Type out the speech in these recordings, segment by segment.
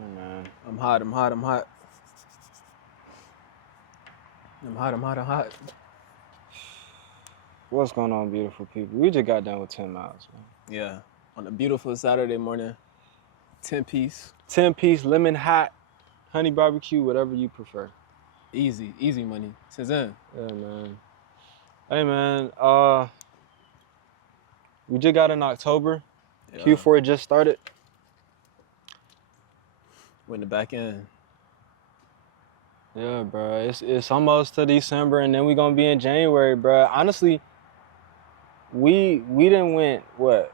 Oh, man. I'm hot. I'm hot. I'm hot. I'm hot. I'm hot. I'm hot. What's going on, beautiful people? We just got done with 10 miles, man. Yeah. On a beautiful Saturday morning, 10-piece. 10-piece lemon hot, honey barbecue, whatever you prefer. Easy. Easy money. Since then. Yeah, man. Hey, man. We just got in October. Yeah. Q4 just started. We're in the back end. Yeah, bro. It's almost to December, and then we gonna be in January, bro. Honestly, we done went what?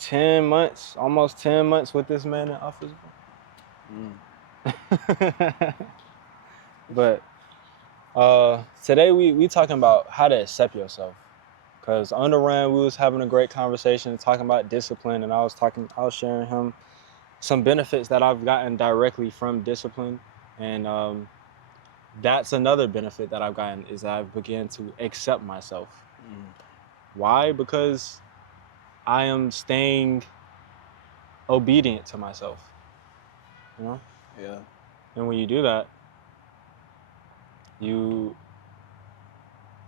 10 months, almost 10 months with this man in office. But today we talking about how to accept yourself. Cause on the run we was having a great conversation talking about discipline, and I was sharing him some benefits that I've gotten directly from discipline, and that's another benefit that I've gotten is I've begun to accept myself. Why? Because I am staying obedient to myself. You know? Yeah. And when you do that, you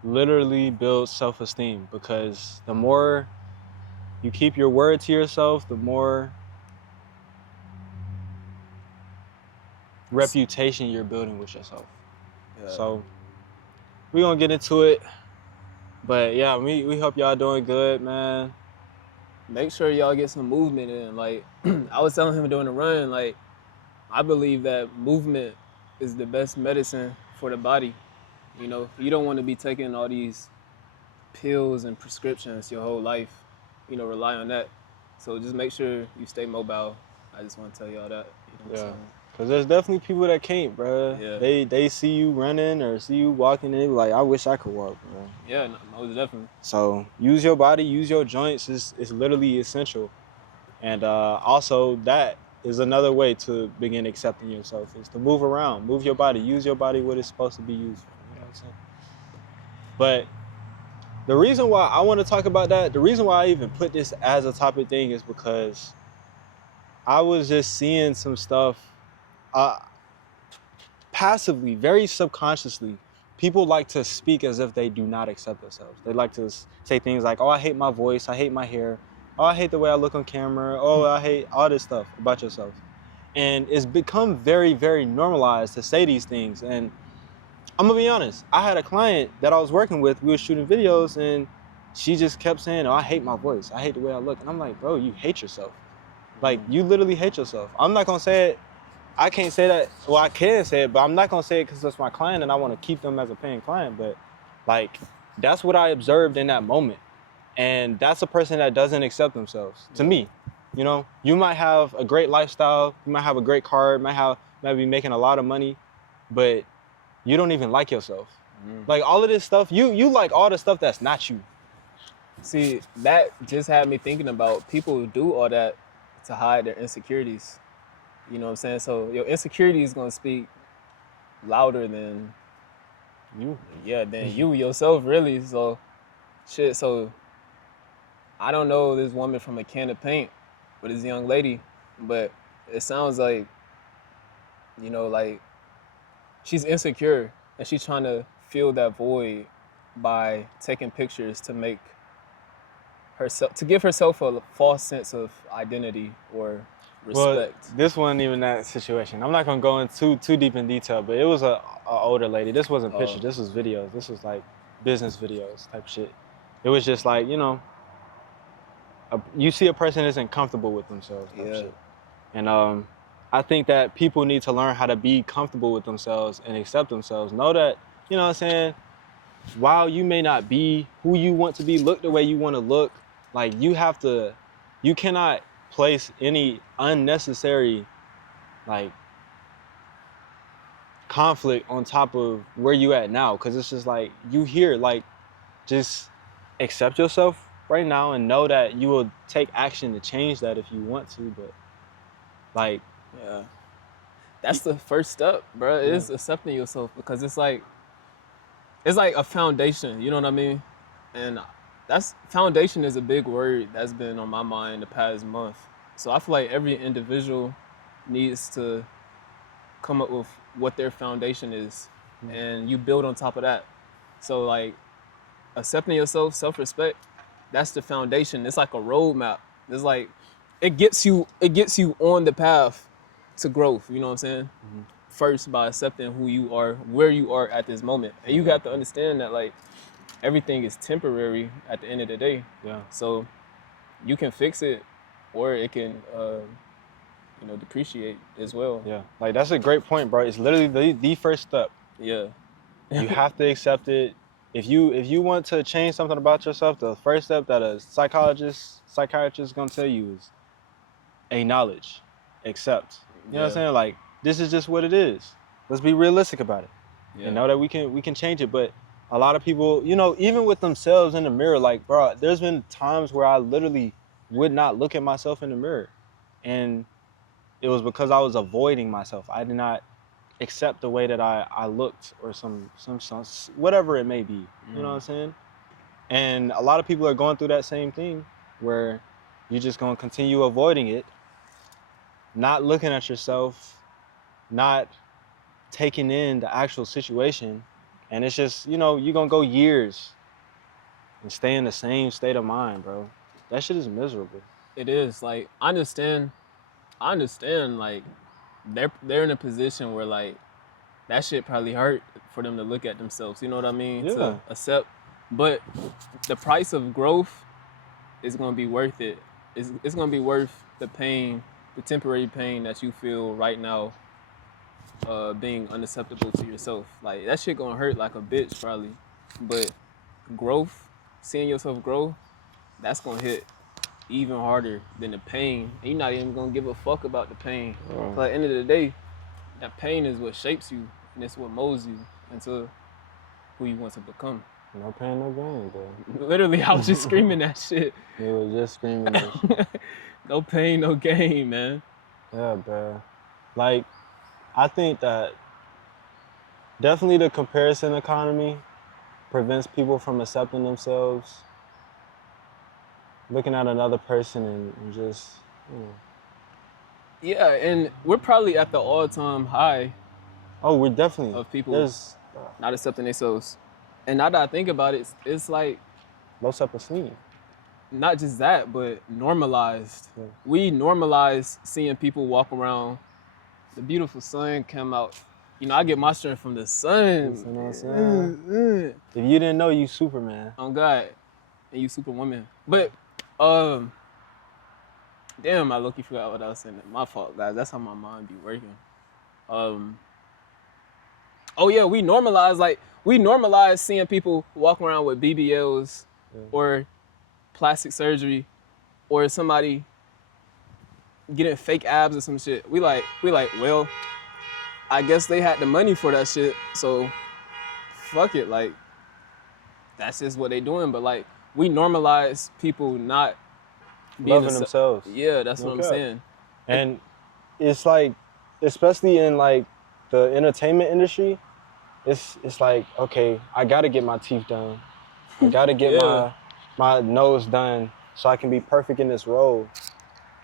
literally build self-esteem, because the more you keep your word to yourself, the more reputation you're building with yourself. Yeah. So we're gonna get into it. But yeah, we hope y'all doing good, man. Make sure y'all get some movement in. Like, I was telling him during the run, like, I believe that movement is the best medicine for the body. You know, you don't want to be taking all these pills and prescriptions your whole life, you know, rely on that. So just make sure you stay mobile. I just want to tell y'all that. You know what I'm saying? Cause there's definitely people that can't, bro. Yeah. They see you running or see you walking, and they be like, I wish I could walk, bro. Yeah, no, definitely. So use your body, use your joints. It's literally essential. And also that is another way to begin accepting yourself, is to move around, move your body, use your body what it's supposed to be used for. You know what I'm saying? But the reason why I want to talk about that, the reason why I even put this as a topic thing is because I was just seeing some stuff passively, very subconsciously. People like to speak as if they do not accept themselves. They like to say things like, oh, I hate my voice, I hate my hair, oh, I hate the way I look on camera, oh, I hate all this stuff about yourself. And it's become very, very normalized to say these things. And I'm gonna be honest, I had a client that I was working with, we were shooting videos, and she just kept saying, oh, I hate my voice, I hate the way I look. And I'm like, bro, you hate yourself. Like, you literally hate yourself. I'm not gonna say it, I can't say that, well, I can say it, but I'm not gonna say it because it's my client and I wanna keep them as a paying client. But like, that's what I observed in that moment. And that's a person that doesn't accept themselves, to me. You know, you might have a great lifestyle, you might have a great car, might be making a lot of money, but you don't even like yourself. Like, all of this stuff, you like all the stuff that's not you. See, that just had me thinking about people who do all that to hide their insecurities. You know what I'm saying? So your insecurity is gonna speak louder than You. Yeah, than you yourself, really. So, shit. So, I don't know this woman from a can of paint, but this young lady, but it sounds like, you know, like she's insecure and she's trying to fill that void by taking pictures to make herself, to give herself a false sense of identity or respect. Well, this wasn't even that situation. I'm not gonna go into too deep in detail, but it was a older lady. This wasn't pictures. This was videos. This was like business videos type shit. It was just like, you know, you see a person isn't comfortable with themselves type shit. And I think that people need to learn how to be comfortable with themselves and accept themselves. Know that, you know what I'm saying, while you may not be who you want to be, look the way you want to look, like, you cannot place any unnecessary, like, conflict on top of where you at now, because it's just like, you here, like, just accept yourself right now and know that you will take action to change that if you want to. But like, yeah, that's the first step, bro. Is accepting yourself, because it's like a foundation, you know what I mean? And that's, foundation is a big word that's been on my mind the past month. So I feel like every individual needs to come up with what their foundation is, and you build on top of that. So like accepting yourself, self-respect, that's the foundation. It's like a roadmap. It's like it gets you on the path to growth. You know what I'm saying? First by accepting who you are, where you are at this moment, and you have to understand that like everything is temporary at the end of the day. Yeah. So you can fix it, or it can depreciate as well. Yeah. Like that's a great point, bro. It's literally the first step. Yeah. You have to accept it. If you want to change something about yourself, the first step that a psychiatrist is gonna tell you is acknowledge, accept. You know what I'm saying? Like this is just what it is. Let's be realistic about it. And know that we can change it. But a lot of people, even with themselves in the mirror, like, bro, there's been times where I literally would not look at myself in the mirror. And it was because I was avoiding myself. I did not accept the way that I looked, or some whatever it may be. You know what I'm saying? And a lot of people are going through that same thing where you're just going to continue avoiding it, not looking at yourself, not taking in the actual situation. And it's just, you're going to go years and stay in the same state of mind, bro. That shit is miserable. It is. Like, I understand, like, they're in a position where, like, that shit probably hurt for them to look at themselves. You know what I mean? Yeah. To accept. But the price of growth is going to be worth it. It's going to be worth the pain, the temporary pain that you feel right now, being unacceptable to yourself. Like, that shit going to hurt like a bitch probably. But growth, seeing yourself grow, that's going to hit even harder than the pain. And you're not even going to give a fuck about the pain. Oh. So at the end of the day, that pain is what shapes you, and it's what molds you into who you want to become. No pain, no gain, bro. Literally, I was just screaming that shit. You were just screaming that shit. No pain, no gain, man. Yeah, bro. Like, I think that definitely the comparison economy prevents people from accepting themselves, looking at another person and just, Yeah, and we're probably at the all-time high Oh, we're definitely. of people There's not accepting themselves. And now that I think about it, it's like low self-esteem. not just that, but normalized. Yeah. We normalize seeing people walk around. The beautiful sun come out. I get my strength from the sun. You know what I'm saying? If you didn't know, you Superman. On God, and you Superwoman. But, damn, I low-key forgot what I was saying. My fault, guys. That's how my mind be working. Oh yeah, we normalize seeing people walk around with BBLs, or plastic surgery, or somebody getting fake abs or some shit. We like, well, I guess they had the money for that shit, so fuck it. Like, that's just what they doing. But like, we normalize people not being Loving themselves. Yeah, that's what I'm Okay. saying. And it's like, especially in like the entertainment industry, it's like, okay, I gotta get my teeth done. I gotta get Yeah. my nose done so I can be perfect in this role.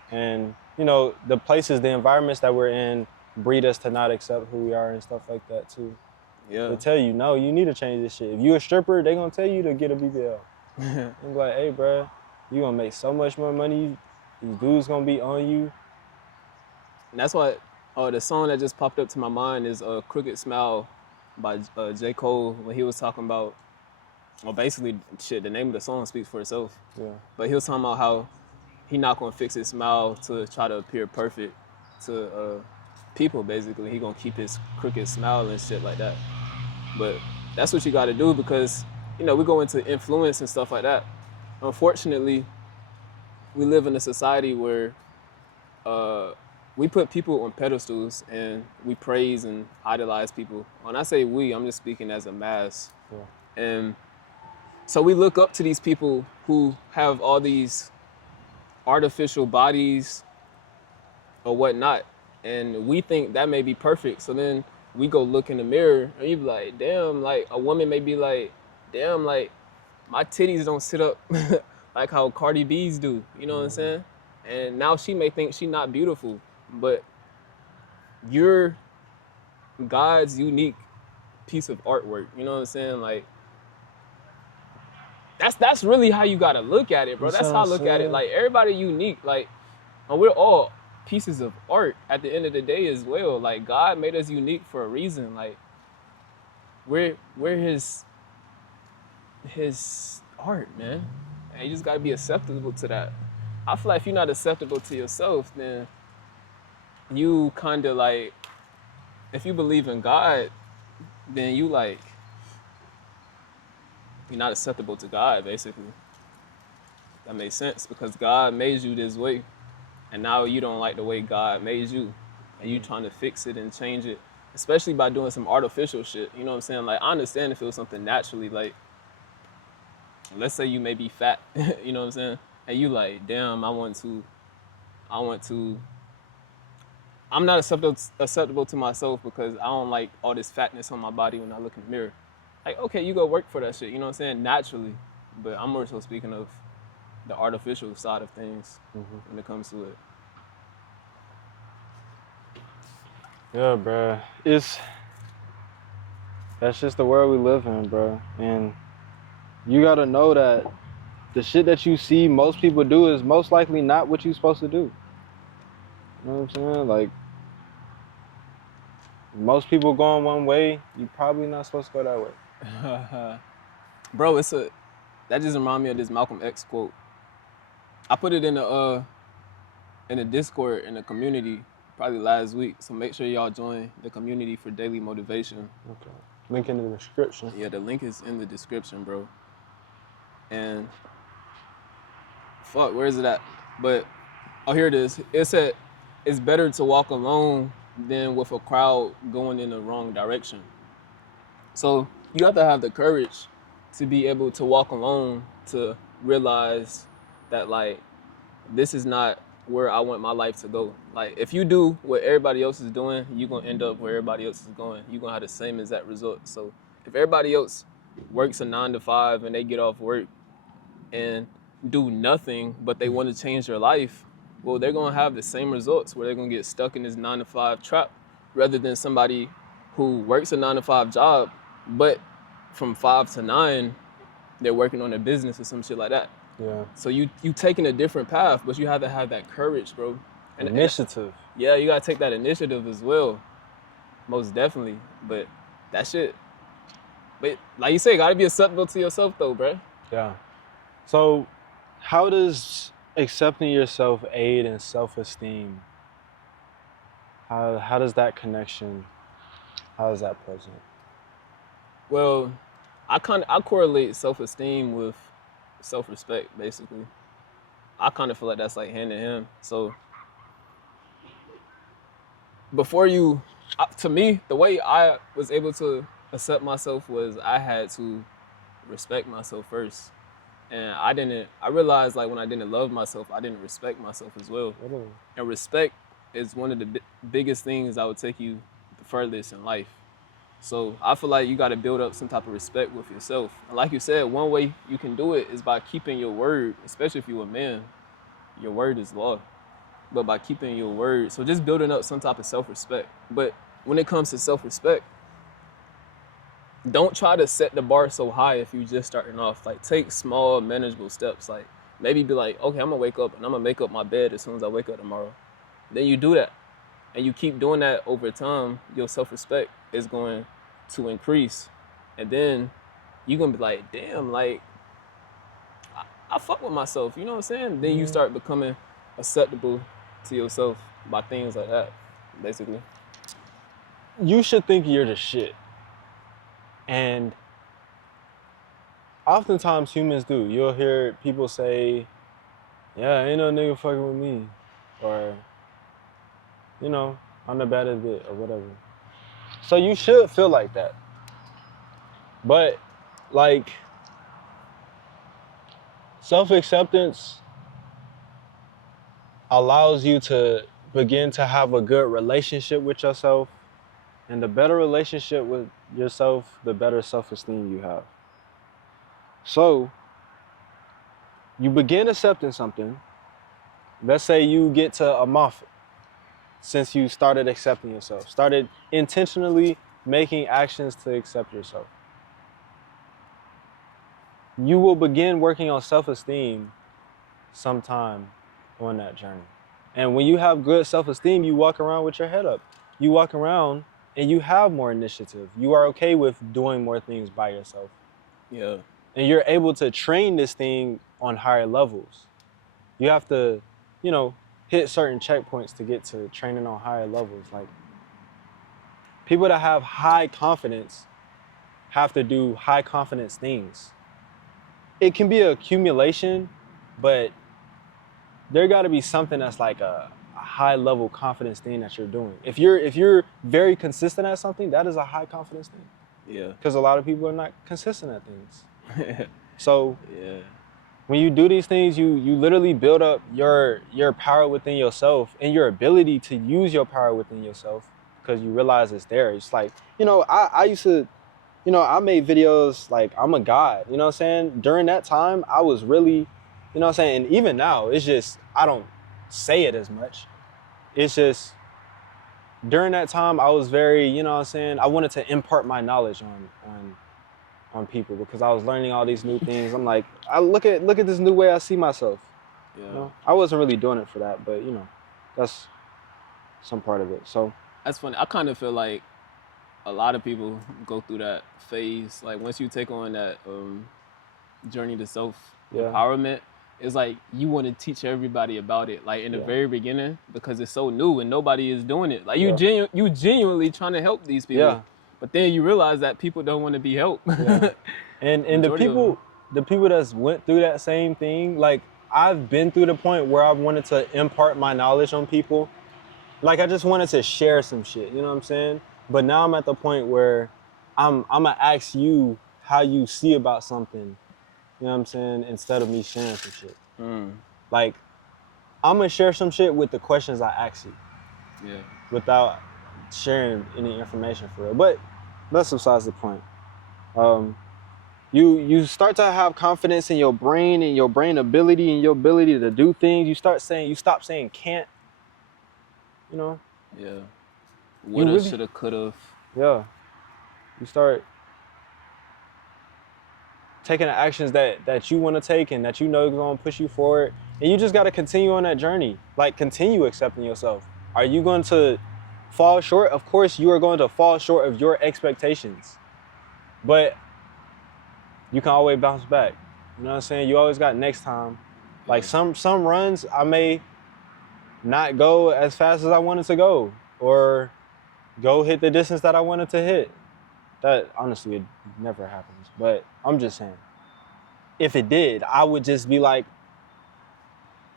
And the places, the environments that we're in breed us to not accept who we are and stuff like that too. Yeah. They tell you, no, you need to change this shit. If you a stripper, they gonna tell you to get a BBL. And be like, hey, bro, you gonna make so much more money. These dudes gonna be on you. And that's why the song that just popped up to my mind is Crooked Smile by J. Cole, when he was talking about, well, basically, shit, the name of the song speaks for itself. Yeah. But he was talking about how he not gonna fix his smile to try to appear perfect to people, basically. He gonna keep his crooked smile and shit like that. But that's what you gotta do, because, we go into influence and stuff like that. Unfortunately, we live in a society where we put people on pedestals and we praise and idolize people. When I say we, I'm just speaking as a mass. Yeah. And so we look up to these people who have all these artificial bodies or whatnot, and we think that may be perfect. So then we go look in the mirror and you be like, damn, like a woman may be like, damn, like my titties don't sit up like how Cardi B's do. You know what I'm saying? And now she may think she not beautiful, but you're God's unique piece of artwork. You know what I'm saying? Like that's really how you gotta look at it, bro. You see That's what how I I'm look at it. saying? Like everybody unique. Like and we're all pieces of art at the end of the day as well. Like God made us unique for a reason. Like we're his art, man. And you just gotta be acceptable to that. I feel like if you're not acceptable to yourself, then you kind of like, if you believe in God, then you like, you're not acceptable to God, basically. That makes sense because God made you this way, and now you don't like the way God made you, and you trying to fix it and change it, especially by doing some artificial shit. You know what I'm saying? Like I understand if it was something naturally, like let's say you may be fat, you know what I'm saying, and you like, damn, I want to. I'm not acceptable to myself because I don't like all this fatness on my body when I look in the mirror. Like, okay, you go work for that shit, you know what I'm saying? Naturally. But I'm more so speaking of the artificial side of things when it comes to it. Yeah, bro. That's just the world we live in, bro. And you gotta know that the shit that you see most people do is most likely not what you're supposed to do. You know what I'm saying? Like, most people going one way, you're probably not supposed to go that way. Bro, that just remind me of this Malcolm X quote. I put it in the Discord in the community probably last week. So make sure y'all join the community for daily motivation. Okay. Link in the description. Yeah, the link is in the description, bro. And fuck, where is it at? But oh, here it is. It said it's better to walk alone than with a crowd going in the wrong direction. So you have to have the courage to be able to walk alone to realize that like this is not where I want my life to go. Like if you do what everybody else is doing, you're gonna end up where everybody else is going. You're gonna have the same exact result. So if everybody else works a 9 to 5 and they get off work and do nothing but they want to change their life, well, they're gonna have the same results where they're gonna get stuck in this 9 to 5 trap rather than somebody who works a 9 to 5 job, but from 5 to 9, they're working on their business or some shit like that. Yeah. So you taking a different path, but you have to have that courage, bro. And Initiative. yeah, you gotta take that initiative as well, most definitely. But that shit, but like you say, you gotta be acceptable to yourself though, bro. Yeah. So, how does accepting yourself aid in self-esteem? How does that connection? How is that present? Well, I correlate self-esteem with self-respect, basically. I kind of feel like that's like hand in hand. So before to me, the way I was able to accept myself was I had to respect myself first. And I realized like when I didn't love myself, I didn't respect myself as well. Literally. And respect is one of the biggest things that would take you the furthest in life. So I feel like you got to build up some type of respect with yourself. And like you said, one way you can do it is by keeping your word, especially if you're a man. Your word is law. But by keeping your word, so just building up some type of self-respect. But when it comes to self-respect, don't try to set the bar so high if you're just starting off. Like take small, manageable steps. Like maybe be like, okay, I'm gonna wake up and I'm gonna make up my bed as soon as I wake up tomorrow. Then you do that. And you keep doing that over time, your self-respect is going to increase. And then you're gonna be like, damn, like, I fuck with myself, you know what I'm saying? Then you start becoming acceptable to yourself by things like that, basically. You should think you're the shit. And oftentimes humans do. You'll hear people say, yeah, ain't no nigga fucking with me. Or, you know, I'm the bad at it or whatever. So you should feel like that. But, like, self-acceptance allows you to begin to have a good relationship with yourself. And the better relationship with yourself, the better self-esteem you have. So, you begin accepting something. Let's say you get to a Moffat. since you started accepting yourself, started intentionally making actions to accept yourself. You will begin working on self-esteem sometime on that journey. And when you have good self-esteem, you walk around with your head up. You walk around and you have more initiative. You are okay with doing more things by yourself. Yeah. And you're able to train this thing on higher levels. You have to, you know, hit certain checkpoints to get to training on higher levels. Like, people that have high confidence have to do high confidence things. It can be an accumulation, but there got to be something that's like a high level confidence thing that you're doing. If you're very consistent at something, that is a high confidence thing. Yeah. Because a lot of people are not consistent at things. So Yeah. when you do these things, you literally build up your power within yourself and your ability to use your power within yourself, because you realize it's there. It's like, I used to, I made videos like I'm a god, you know what I'm saying? During that time, I was really, you know what I'm saying? And even now, it's just, I don't say it as much. It's just, during that time, I was very, you know what I'm saying? I wanted to impart my knowledge on people, because I was learning all these new things. I'm like, I look at this new way I see myself. Yeah. You know? I wasn't really doing it for that, but that's some part of it. So That's funny. I kind of feel like a lot of people go through that phase. Like, once you take on that journey to self-empowerment, it's like you want to teach everybody about it, like in the very beginning, because it's so new and nobody is doing it. Like, you genuinely trying to help these people. Yeah. But then you realize that people don't want to be helped. Yeah. And the people that's went through that same thing, like, I've been through the point where I wanted to impart my knowledge on people. Like, I just wanted to share some shit, you know what I'm saying? But now I'm at the point where I'm gonna ask you how you see about something, you know what I'm saying, instead of me sharing some shit. Like, I'm gonna share some shit with the questions I ask you. Yeah. Without sharing any information for it. But that's besides the point. You start to have confidence in your brain and your brain ability and your ability to do things. You stop saying can't. You know? Yeah. Woulda, really, shoulda, coulda. Yeah. You start taking the actions that you want to take and that you know is going to push you forward. And you just got to continue on that journey. Like, continue accepting yourself. Are you going to fall short? Of course, you are going to fall short of your expectations. But you can always bounce back. You know what I'm saying? You always got next time. Like, some runs, I may not go as fast as I wanted to go, or go hit the distance that I wanted to hit. That, honestly, it never happens. But I'm just saying, if it did, I would just be like,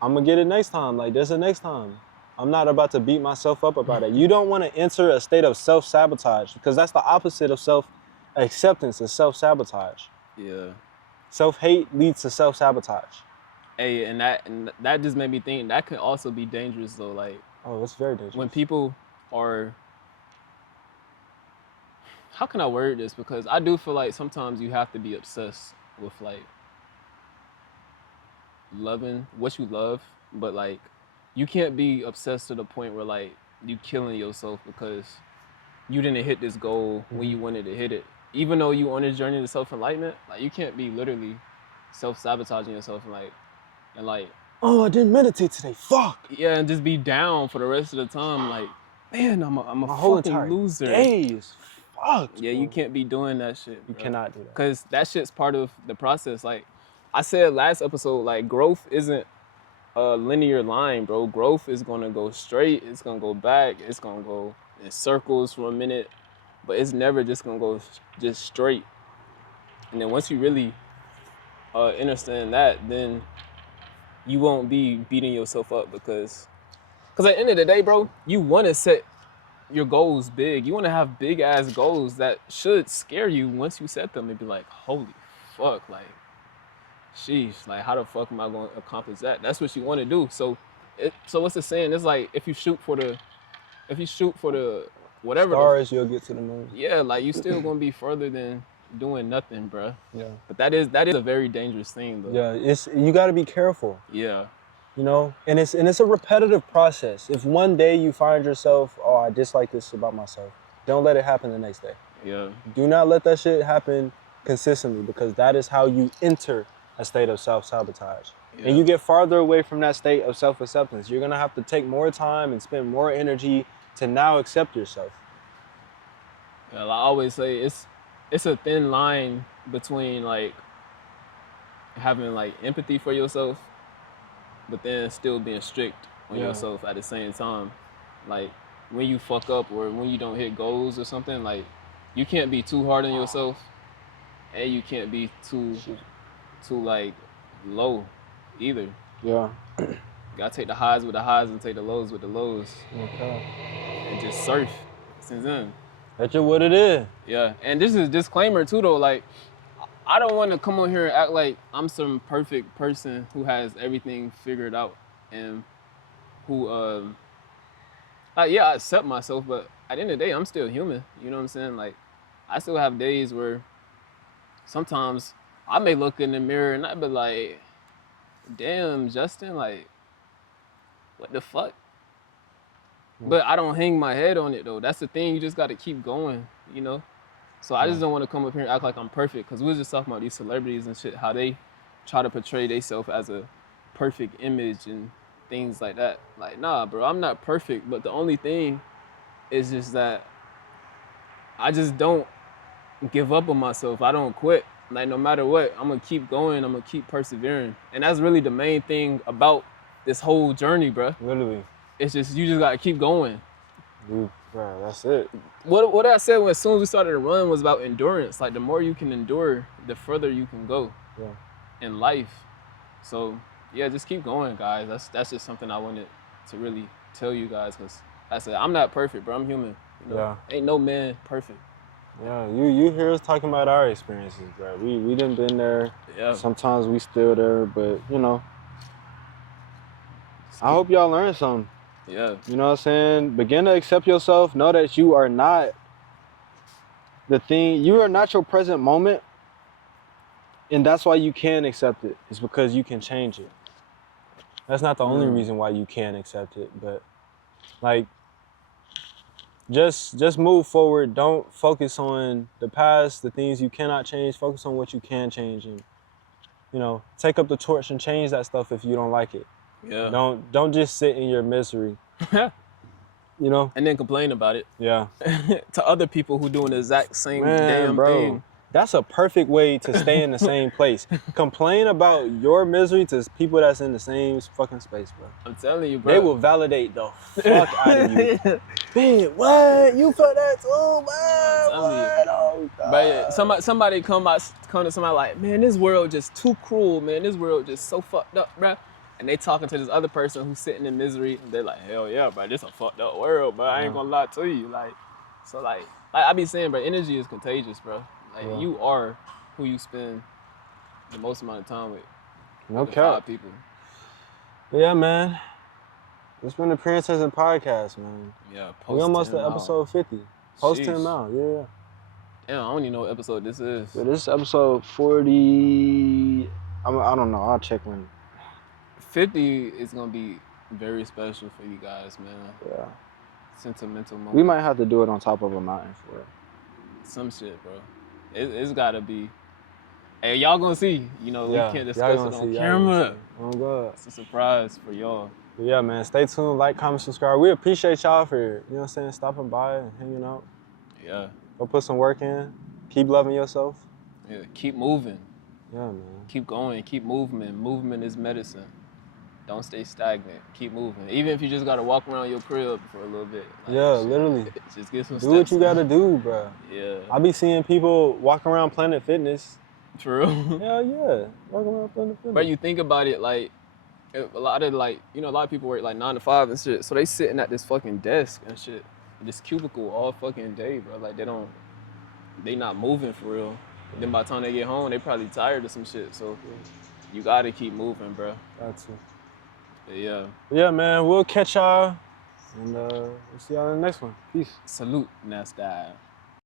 I'm gonna get it next time. Like, there's a next time. I'm not about to beat myself up about it. You don't want to enter a state of self-sabotage, because that's the opposite of self-acceptance, is self-sabotage. Yeah. Self-hate leads to self-sabotage. Hey, and that just made me think that could also be dangerous though. Like, oh, it's very dangerous. When people are, how can I word this? Because I do feel like sometimes you have to be obsessed with, like, loving what you love, but, like, you can't be obsessed to the point where, like, you killing yourself because you didn't hit this goal when you wanted to hit it. Even though you on this journey to self-enlightenment, like, you can't be literally self-sabotaging yourself and like, oh, I didn't meditate today. Fuck. Yeah, and just be down for the rest of the time. Like, man, I'm a my whole fucking entire loser. Day is fucked. Yeah, bro. you can't be doing that shit. You cannot do that. Because that shit's part of the process. Like I said last episode, like, growth isn't a linear line, bro. Growth is gonna go straight. It's gonna go back. It's gonna go in circles for a minute, but it's never just gonna go just straight. And then once you really understand that, then you won't be beating yourself up, because at the end of the day, bro, you want to set your goals big. You want to have big ass goals that should scare you once you set them and be like, holy fuck, like, sheesh, like, how the fuck am I going to accomplish that? That's what you want to do. So what's the saying? It's like, if you shoot for the whatever stars, you'll get to the moon. Yeah, like, you still gonna be further than doing nothing, bro. Yeah. But that is a very dangerous thing, though. Yeah, you got to be careful. Yeah. You know, and it's a repetitive process. If one day you find yourself, oh, I dislike this about myself, don't let it happen the next day. Yeah. Do not let that shit happen consistently, because that is how you enter a state of self-sabotage. Yeah. And you get farther away from that state of self-acceptance. You're gonna have to take more time and spend more energy to now accept yourself. Yeah, I always say it's a thin line between like having like empathy for yourself, but then still being strict on Yeah. yourself at the same time. Like when you fuck up or when you don't hit goals or something, like you can't be too hard on yourself, and you can't be too like low either. Yeah. You gotta take the highs with the highs and take the lows with the lows, Okay. and just surf since then. That's just what it is. Yeah, and this is a disclaimer too though, like I don't want to come on here and act like I'm some perfect person who has everything figured out and who like yeah, I accept myself, but at the end of the day I'm still human, you know what I'm saying? Like I still have days where sometimes I may look in the mirror and I be like, damn, Justin, like what the fuck? But I don't hang my head on it though. That's the thing. You just got to keep going, you know? So I just don't want to come up here and act like I'm perfect, because we was just talking about these celebrities and shit, how they try to portray themselves as a perfect image and things like that. Like, nah, bro, I'm not perfect. But the only thing is just that I just don't give up on myself. I don't quit. Like, no matter what, I'm going to keep going. I'm going to keep persevering. And that's really the main thing about this whole journey, bro. Literally. It's just, you just got to keep going. Bro, that's it. What I said as soon as we started to run was about endurance. Like the more you can endure, the further you can go in life. So yeah, just keep going, guys. That's just something I wanted to really tell you guys, because I said I'm not perfect, bro. I'm human. You know? Yeah. Ain't no man perfect. Yeah, you hear us talking about our experiences, bro. We done been there. Yeah. Sometimes we still there, but you know. I hope y'all learned something. Yeah. You know what I'm saying? Begin to accept yourself. Know that you are not the thing. You are not your present moment. And that's why you can accept it. It's because you can change it. That's not the only reason why you can accept it, but like just move forward. Don't focus on the past, the things you cannot change. Focus on what you can change, and you know, take up the torch and change that stuff if you don't like it. Yeah. Don't just sit in your misery. You know? And then complain about it. Yeah. To other people who doing the exact same damn bro, thing. That's a perfect way to stay in the same place. Complain about your misery to people that's in the same fucking space, bro. I'm telling you, bro. They will validate the fuck out of you. Man, what? You felt that too, man? What? Oh, God. But somebody come to somebody like, man, this world just too cruel, man. This world just so fucked up, bro. And they talking to this other person who's sitting in misery, and they're like, hell yeah, bro, this a fucked up world, bro. I ain't gonna lie to you. Like I be saying, bro, energy is contagious, bro. Like you are who you spend the most amount of time with. No cap. 5 people. Yeah, man. It's been the Princess and Podcast, man. Yeah, we almost at episode 50. Post 10 out, yeah. Damn, I don't even know what episode this is. Yeah, this is episode 40. I don't know. I'll check when. 50 is gonna be very special for you guys, man. Yeah. Sentimental moment. We might have to do it on top of a mountain for it. Some shit, bro. It's gotta be. Hey, y'all gonna see. You know, we can't discuss it on camera. Oh God. It's a surprise for y'all. But yeah, man. Stay tuned. Like, comment, subscribe. We appreciate y'all for, you know what I'm saying, stopping by and hanging out. Yeah. Go put some work in. Keep loving yourself. Yeah. Keep moving. Yeah, man. Keep going. Keep moving. Movement is medicine. Don't stay stagnant. Keep moving. Even if you just gotta walk around your crib for a little bit. Like, yeah, literally. Just get some steps. Do what you gotta do, bro. Yeah. I be seeing people walk around Planet Fitness. True. Hell yeah. Walk around Planet Fitness. But you think about it, like, a lot of people work like 9 to 5 and shit. So they sitting at this fucking desk and shit, this cubicle all fucking day, bro. Like they not moving for real. And then by the time they get home, they probably tired of some shit. So you gotta keep moving, bro. Got to. Yeah. Yeah, man. We'll catch y'all. And we'll see y'all in the next one. Peace. Salute, Nasdaq.